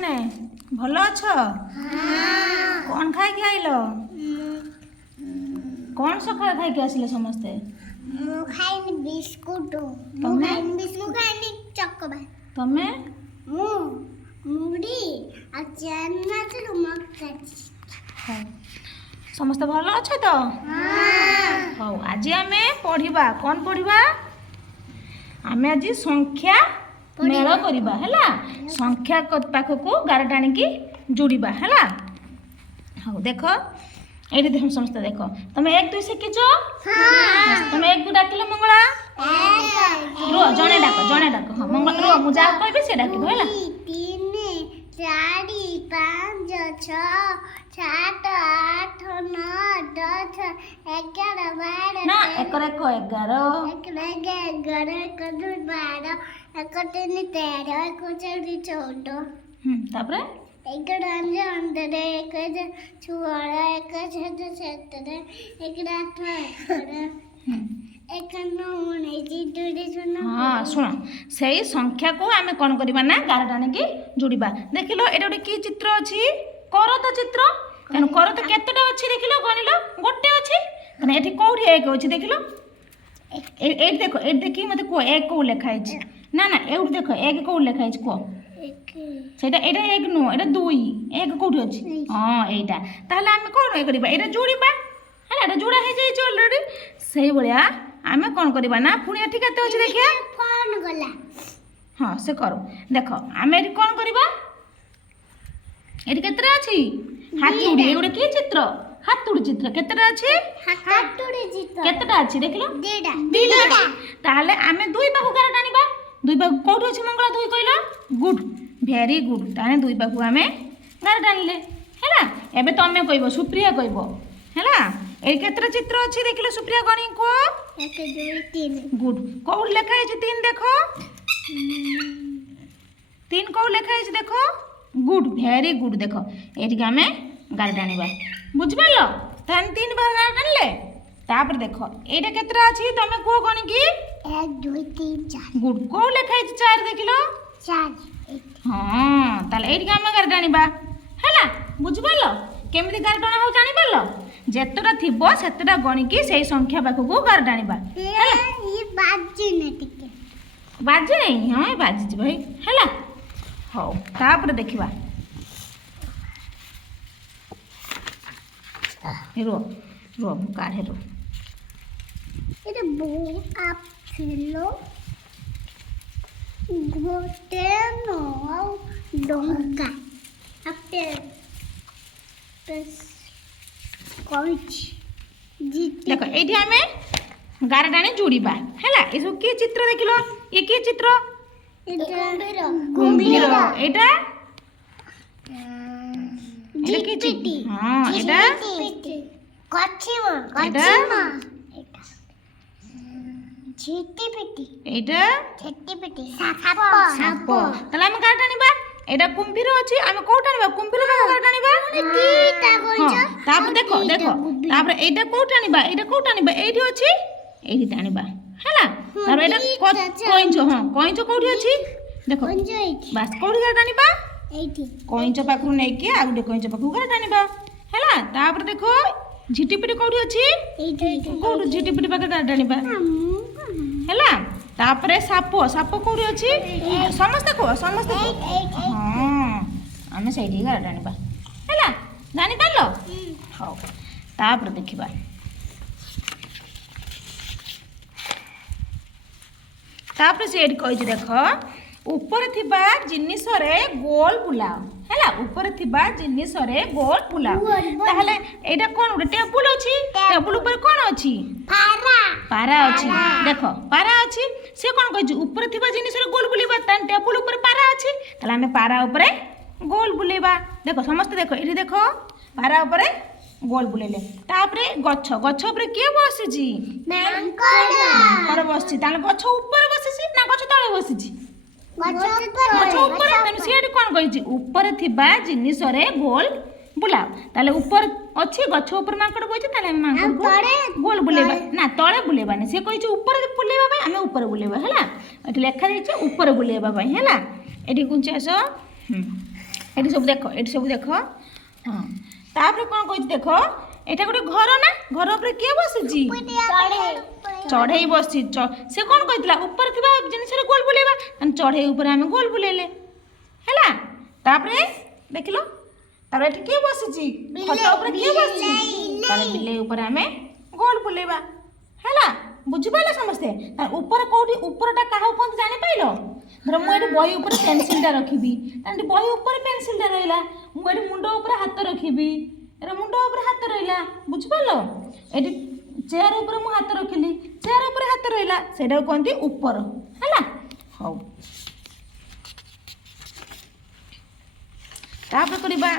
ପିଲାମାନେ ଭଲ ଅଛ? କ'ଣ ଖାଇକି ଆଇଲ? କ'ଣ ସକାଳେ ଖାଇକି ଆସିଲେ ସମସ୍ତେ? ମୁଁ ଖାଇନି ବିସ୍କୁଟ। ମୁଁ ତମେ? ଖାଇନି ବିସ୍କୁଟ। ମୁଁ ଖାଇନି ଚକୋବାର। ତମେ? ମୁଁ ମୁଢ଼ି ଆଉ ଚାନାଚୁର ମକାଚି। ହଉ ସମସ୍ତେ ଭଲ ଅଛ ତ? ହଉ ଆଜି ଆମେ ପଢ଼ିବା। କ'ଣ ପଢ଼ିବା? ଆମେ ଆଜି ସଂଖ୍ୟା ମେଳ କରିବା ହେଲା। ସଂଖ୍ୟା ପାଖକୁ ଗାର ଟାଣିକି ଯୋଡ଼ିବା ହେଲା। ହଉ ଦେଖ ଏଇଠି ଦେଖ ସମସ୍ତେ ଦେଖ। ତମେ 1 2 ଶିଖିଛ? ତମେ 1 2 ଡାକିଲ ମଙ୍ଗଳା। ରୁହ ଜଣେ ଡାକ ହଁ ମଙ୍ଗଳା ରୁହ ମୁଁ ଯାହା କହିବି ସେ ଡାକିବ ହେଲା। 3 4 5 6 7 8 9 10 11 12 ନା 1 1 11 11 12 1 3 13 1 4 14 ତାପରେ 1 5 15 1 16 1 17 17 1 8 1 9 19 ହଁ ଶୁଣ ସେଇ ସଂଖ୍ୟାକୁ ଆମେ କ'ଣ କରିବା ନା ଗାର ଟାଣିକି ଯୋଡ଼ିବା। ଦେଖିଲ ଏଇଟା ଗୋଟେ କି ଚିତ୍ର ଅଛି? କରତ ଚିତ୍ର। ତେଣୁ କରତ କେତେଟା ଅଛି ଦେଖିଲ ଗଣିଲ? ଗୋଟେ ଅଛି। ମାନେ ଏଠି କୋଉଠି 1 ଅଛି ଦେଖିଲ? ଏଇଠି ଦେଖ ଏଇଠି ଦେଖି ମୋତେ କୁହ 1 କୋଉ ଲେଖା ହେଇଛି? ନା ନା ଏଇଠି ଦେଖ 1 କୋଉ ଲେଖା ହେଇଛି କୁହ? ସେଇଟା ଏଇଟା 1 ନୁହଁ ଏଇଟା 2। 1 କୋଉଠି ଅଛି? ହଁ ଏଇଟା। ତାହେଲେ ଆମେ କ'ଣ କରିବା? ଏଇଟା ଯୋଡ଼ିବା ହେଲା। ଏଇଟା ଯୋଡ଼ା ହେଇଯାଇଛି ଅଲରେଡ଼ି। ସେଇଭଳିଆ ଆମେ କ'ଣ କରିବା ନା ପୁଣି ଏଠି କେତେ ଅଛି ଦେଖିବା? ଫୋନ୍ ଗଲା। ହଁ ସେ କରୁ। ଦେଖ ଆମେ ଏଠି କ'ଣ କରିବା? ଏଠି କେତେଟା ଅଛି? ହାତୁଡ଼ି। ଏ ଗୋଟେ କି ଚିତ୍ର? ହାତୁଡ଼ି ଚିତ୍ର। କେତେଟା ଅଛି? ହାତୁଡ଼ି ଚିତ୍ର। କେତେଟା ଅଛି ଦେଖିଲ? 2ଟା। ଅଛି। ତାହେଲେ ଆମେ 2 ପାଖକୁ ଗାର ଟାଣିବା। 2 ପାଖକୁ କୋଉଠି ଅଛି ମଙ୍ଗଳା 2 କହିଲ? Good very good. ତାହେଲେ 2 ପାଖକୁ ଆମେ ଗାର ଟାଣିଲେ ହେଲା। ଏବେ ତମେ କହିବ ସୁପ୍ରିୟା କହିବ ହେଲା। ଏଇ କେତେଟା ଚିତ୍ର ଅଛି ଦେଖିଲ ସୁପ୍ରିୟା ଗଣି କୁହ? 1 2 3 ଗୁଡ୍। କୋଉଠି ଲେଖା ହେଇଛି 3 ଦେଖ? 3 କୋଉ ଲେଖା ହେଇଛି ଦେଖ? Good very good. ଦେଖ ଏଇଠିକି ଆମେ ଗାର ଟାଣିବା। ବୁଝିପାରିଲ? ତାହେଲେ 3 ପାଖରେ ଗାର ଟାଣିଲେ। ତାପରେ ଦେଖ ଏଇଟା କେତେଟା ଅଛି ତମେ କୁହ ଗଣିକି? 1 2 3 4 ଗୁଡ୍। କୋଉ ଲେଖା ହେଇଛି 4 ଦେଖିଲ? 4 ହଁ ତାହେଲେ ଏଇଠିକି ଆମେ ଗାର ଟାଣିବା ହେଲା। ବୁଝିପାରିଲ? କେମିତି ଗାର ଟଣା ହଉ ଜାଣିପାରିଲ? ଯେତେଟା ଥିବ ସେତେଟା ଗଣିକି ସେଇ ସଂଖ୍ୟା ପାଖକୁ ଗାର ଟାଣିବା ହେଲା। ये बाजी ଟିକେ ବାଜି ନାହିଁ? ହଁ ଏ ବାଜିଯିବ ଭାଇ ହେଲା। ହଉ ତାପରେ ଦେଖିବା। ରୁହ ରୁହ ମୁଁ କାଢ଼େ ରୁହ। এটা বউ আপেলো গোটে নও ডঙ্কা আপেল কইছি ଦେଖ ଏଇଠି ଆମେ ଗାର ଟାଣି ଯୋଡ଼ିବା ହେଲା। ଏସବୁ କି ଚିତ୍ର ଦେଖିଲ? ଇଏ କି ଚିତ୍ର? କୁମ୍ଭୀର। ଏଇଟା ଏଇଟା କି ଚିତ୍ର? ହଁ ଏଇଟା কচ্ছিমা এটা? এটা ঝিটি পিটি এইটা ঝিটি পিটি সাপ সাপ। তাহলে ଆମେ ଗାର ଟାଣିବା। ଏଇଟା କୁମ୍ଭୀର ଅଛି ଆମେ କୋଉଟା ଆଣିବା? କୁମ୍ଭୀର ପାଖକୁ ଗାର ଟାଣିବା। ଦିଟା ହଁ ତାପରେ ଦେଖ ଦେଖ ତାପରେ ଏଇଟା କୋଉଟା ଆଣିବା? ଏଇଟା କୋଉଟା ଆଣିବା? ଏଇଠି ଅଛି ଏଇଠି ଟାଣିବା ହେଲା। ତାପରେ ଏଇଟା କଇଁଚ। ହଁ କଇଁଚ କୋଉଠି ଅଛି ଦେଖ? ବାସ୍ କୋଉଠି ଗାର ଟାଣିବା? এইটি କଇଁଚ ପାଖରୁ ନେଇକି ଆଉ ଗୋଟେ କଇଁଚ ପାଖକୁ ଗାର ଟାଣିବା ହେଲା। ତାପରେ ଦେଖ ଝିଟିପିଟି କୋଉଠି ଅଛି? এইটি କୋଉଠି ଝିଟିପିଟି ପାଖରେ ଗାର ଟାଣିବା ହେଲା। ତାପରେ ସାପ କୋଉଠି ଅଛି? ସମସ୍ତେ କୁହ ସମସ୍ତେ କୁହ। ହଁ ଆମେ ସେଇଠି ଗାର ଟାଣିବା ହେଲା। ଜାଣିପାରିଲ? ହଉ ତାପରେ ଦେଖିବା। ତାପରେ ସେ ଏଠି କହିଛି ଦେଖ ଉପରେ ଥିବା ଜିନିଷରେ ଗୋଲ ବୁଲାଅ ହେଲା। ଉପରେ ଥିବା ଜିନିଷରେ ଗୋଲ ବୁଲାଅ। ତାହେଲେ ଏଇଟା କ'ଣ ଗୋଟେ ଟେବୁଲ ଅଛି? ଟେବୁଲ ଉପରେ କ'ଣ ଅଛି? ପାରା ଅଛି। ଦେଖ ପାରା ଅଛି। ସେ କ'ଣ କହିଛି? ଉପରେ ଥିବା ଜିନିଷରେ ଗୋଲ ବୁଲେଇବା। ତାହେଲେ ଟେବୁଲ ଉପରେ ପାରା ଅଛି। ତାହେଲେ ଆମେ ପାରା ଉପରେ ଗୋଲ ବୁଲେଇବା। ଦେଖ ସମସ୍ତେ ଦେଖ ଏଠି ଦେଖ ପାରା ଉପରେ ଗୋଲ ବୁଲେଇଲେ। ତାପରେ ଗଛ ଉପରେ କିଏ ବସିଛି? ମାଙ୍କଡ଼ ବସିଛି। ତାହେଲେ ଗଛ ଉପରେ ବସିଛି ନା ଗଛ ତଳେ ବସିଛି? ଗଛ ଉପରେ। ତେଣୁ ସେ ଏଠି କ'ଣ କହିଛି? ଉପରେ ଥିବା ଜିନିଷରେ ଗୋଲ ବୁଲାଅ। ତାହେଲେ ଉପରେ ଅଛି ଗଛ ଉପରେ ମାଙ୍କଡ଼ ବସିଛି। ତାହେଲେ ଆମେ ମାଙ୍କଡ଼କୁ ଗୋଲ ବୁଲେଇବା। ନା ତଳେ ବୁଲେଇବାନି। ସେ କହିଛି ଉପରେ ବୁଲେଇବା ପାଇଁ ଆମେ ଉପରେ ବୁଲେଇବା ହେଲା। ଏଠି ଲେଖା ଦେଇଛି ଉପରେ ବୁଲେଇବା ପାଇଁ ହେଲା। ଏଠି ଘୁଞ୍ଚି ଆସ। ଏଠି ସବୁ ଦେଖ ହଁ ତାପରେ କ'ଣ କହିଛି ଦେଖ ଏଇଟା ଗୋଟେ ଘର ନା ଘର ଉପରେ କିଏ ବସିଛି ଚଢ଼େଇ ବସିଛି ସେ କ'ଣ କହିଥିଲା ଉପରେ ଥିବା ଜିନିଷରେ ଗୋଲ ବୁଲେଇବା ଚଢ଼େଇ ଉପରେ ଆମେ ଗୋଲ ବୁଲେଇଲେ ହେଲା ତାପରେ ଦେଖିଲ ତାପରେ ଏଠି କିଏ ବସିଛି ଖଟ ଉପରେ କିଏ ବସିଛି ତାହେଲେ ବିଲେଇ ଉପରେ ଆମେ ଗୋଲ ବୁଲେଇବା ହେଲା ବୁଝିପାରିଲ ସମସ୍ତେ ଉପରେ କୋଉଠି ଉପରଟା କାହାକୁ କୁହନ୍ତି ଜାଣିପାରିଲ ଧର ମୁଁ ଏଠି ବହି ଉପରେ ପେନସିଲଟା ରଖିବି ଏଠି ବହି ଉପରେ ପେନସିଲଟା ରହିଲା ମୁଁ ଏଠି ମୁଣ୍ଡ ଉପରେ ହାତ ରଖିବି ଏଟା ମୁଣ୍ଡ ଉପରେ ହାତ ରହିଲା ବୁଝିପାରିଲ ଏଠି ଚେୟାର ଉପରେ ମୁଁ ହାତ ରଖିଲି ଚେୟାର ଉପରେ ହାତ ରହିଲା ସେଇଟାକୁ କୁହନ୍ତି ଉପର ହେଲା ହଉ ତାପରେ କରିବା